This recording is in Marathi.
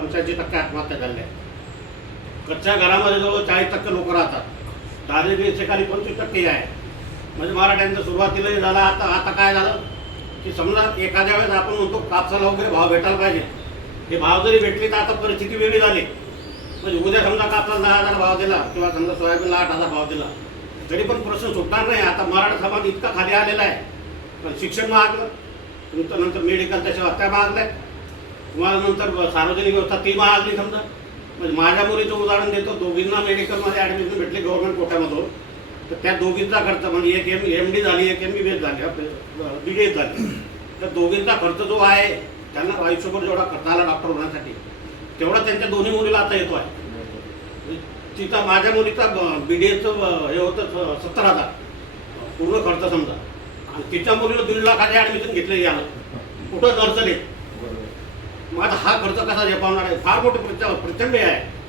पंच्याऐंशी टक्के आत्महत्या झाल्या कच्च्या घरामध्ये जवळ चाळीस टक्के लोक राहतात. दारिद्र्याचे खाली पंचवीस टक्के आहे. म्हणजे मराठ्यांचं सुरुवातीलाही झालं आता आता काय झालं? की समजा एखाद्या वेळेस आपण म्हणतो कापसाला वगैरे भाव भेटायला पाहिजे. हे भाव जरी भेटले तर आता परिस्थिती वेगळी झाली. म्हणजे उद्या समजा कापसाला दहा हजार भाव दिला किंवा समजा सोयाबीनला आठ हजार भाव दिला. तरी पण प्रश्न सुटणार नाही. आता मराठा समाज इतका खाली आलेला आहे. पण शिक्षण महागलं तुमचं नंतर मेडिकल सेवा हत्या महागल्या तुम्हाला नंतर सार्वजनिक व्यवस्था ती महागली समजा. म्हणजे माझ्या मुलीचं उदाहरण देतो दोघींना मेडिकलमध्ये ॲडमिशन भेटली गव्हर्नमेंट कोट्यामधून. तर त्या दोघींचा खर्च म्हणजे एक एम एम डी झाली एक एम बी बी एस झाली बी डी एस झाली. तर दोघींचा खर्च जो आहे त्यांना आयुष्यभर जेवढा खर्च आला डॉक्टर होण्यासाठी तेवढा त्यांच्या दोन्ही मुलीला आता येतो आहे. म्हणजे तिचा माझ्या मुलीचा बी डी एसचं हे होतं सत्तर हजार. पूर्ण खर्च समजा. आणि तिच्या मुलीला दीड लाखाचे ॲडमिशन घेतलं यानं. कुठं खर्च नाही माझा हा खर्च कसा झेपावणार आहे? फार मोठे प्रचंड आहे.